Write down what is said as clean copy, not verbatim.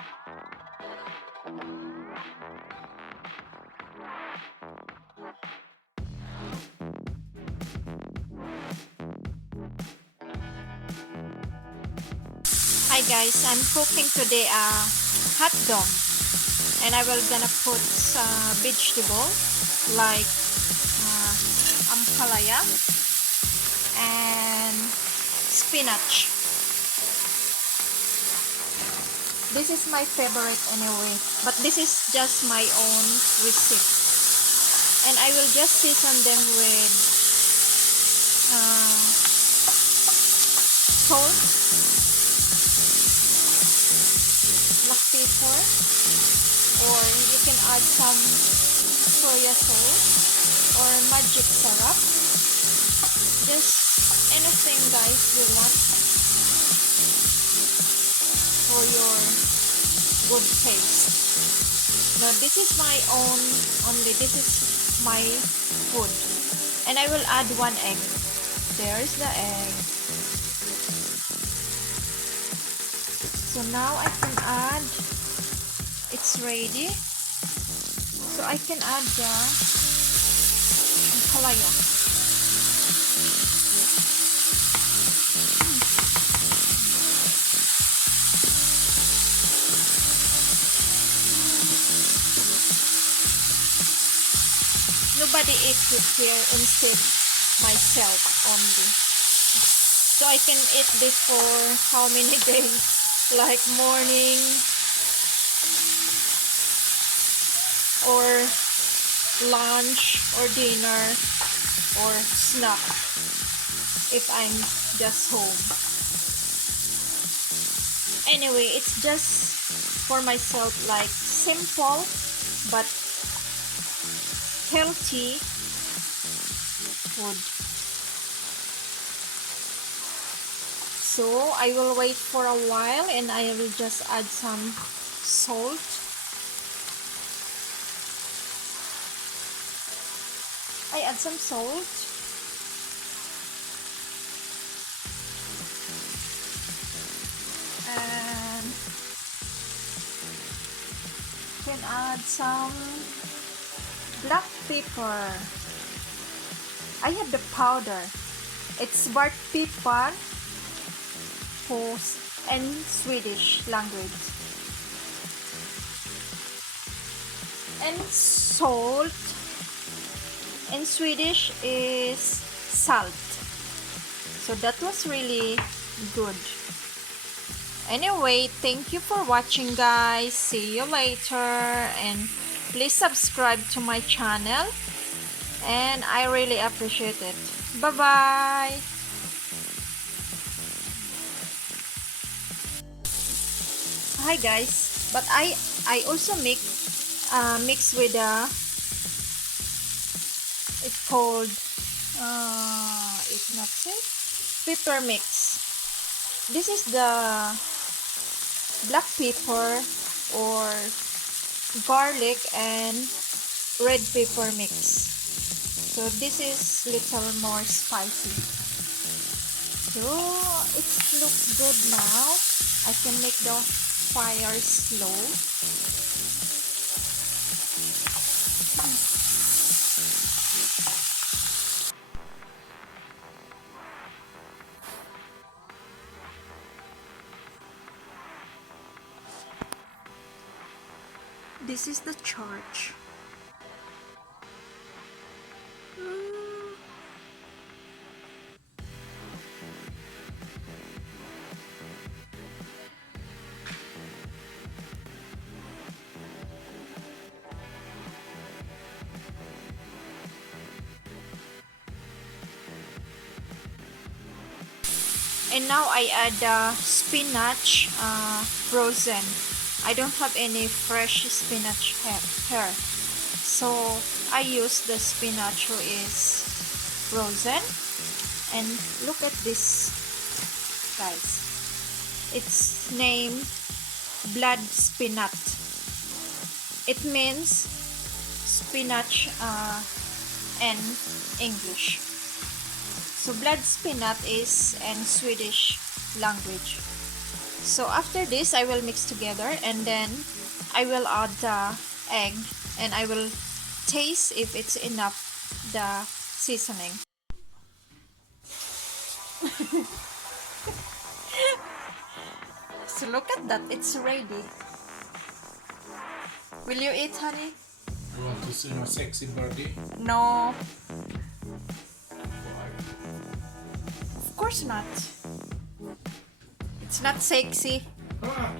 Hi guys, I'm cooking today a hot dog, and I will gonna put vegetable like ampalaya and spinach. This is my favorite anyway, but this is just my own recipe, and I will just season them with salt, black pepper, or you can add some soya sauce or magic syrup, just anything guys you want for your good taste. Now this is my own only, this is my food, and I will add 1 egg. There's the egg. So now I can add, it's ready, so I can add the ampalaya. Nobody eats it here instead myself only, so I can eat this for how many days, like morning or lunch or dinner or snack if I'm just home. Anyway, it's just for myself, like simple but healthy food. So I will wait for a while and I will just add some salt. I add some salt. And can add some black pepper. I have the powder. It's black pepper in Swedish language. And salt in Swedish is salt. So that was really good. Anyway, thank you for watching guys. See you later, and please subscribe to my channel, and I really appreciate it. Bye bye. Hi guys, but I also mix with it's called it's not safe, pepper mix. This is the black pepper or garlic and red pepper mix. So this is little more spicy. So it looks good now. I can make the fire slow. This is the charge. And now I add the spinach frozen. I don't have any fresh spinach here, so I use the spinach who is frozen. And look at this guys, it's named blood spinach. It means spinach in English. So blood spinach is in Swedish language. So after this, I will mix together and then I will add the egg and I will taste if it's enough the seasoning. So look at that, it's ready. Will you eat, honey? You want to see my sexy birdie? No, Why? of course not. It's not sexy. Ah!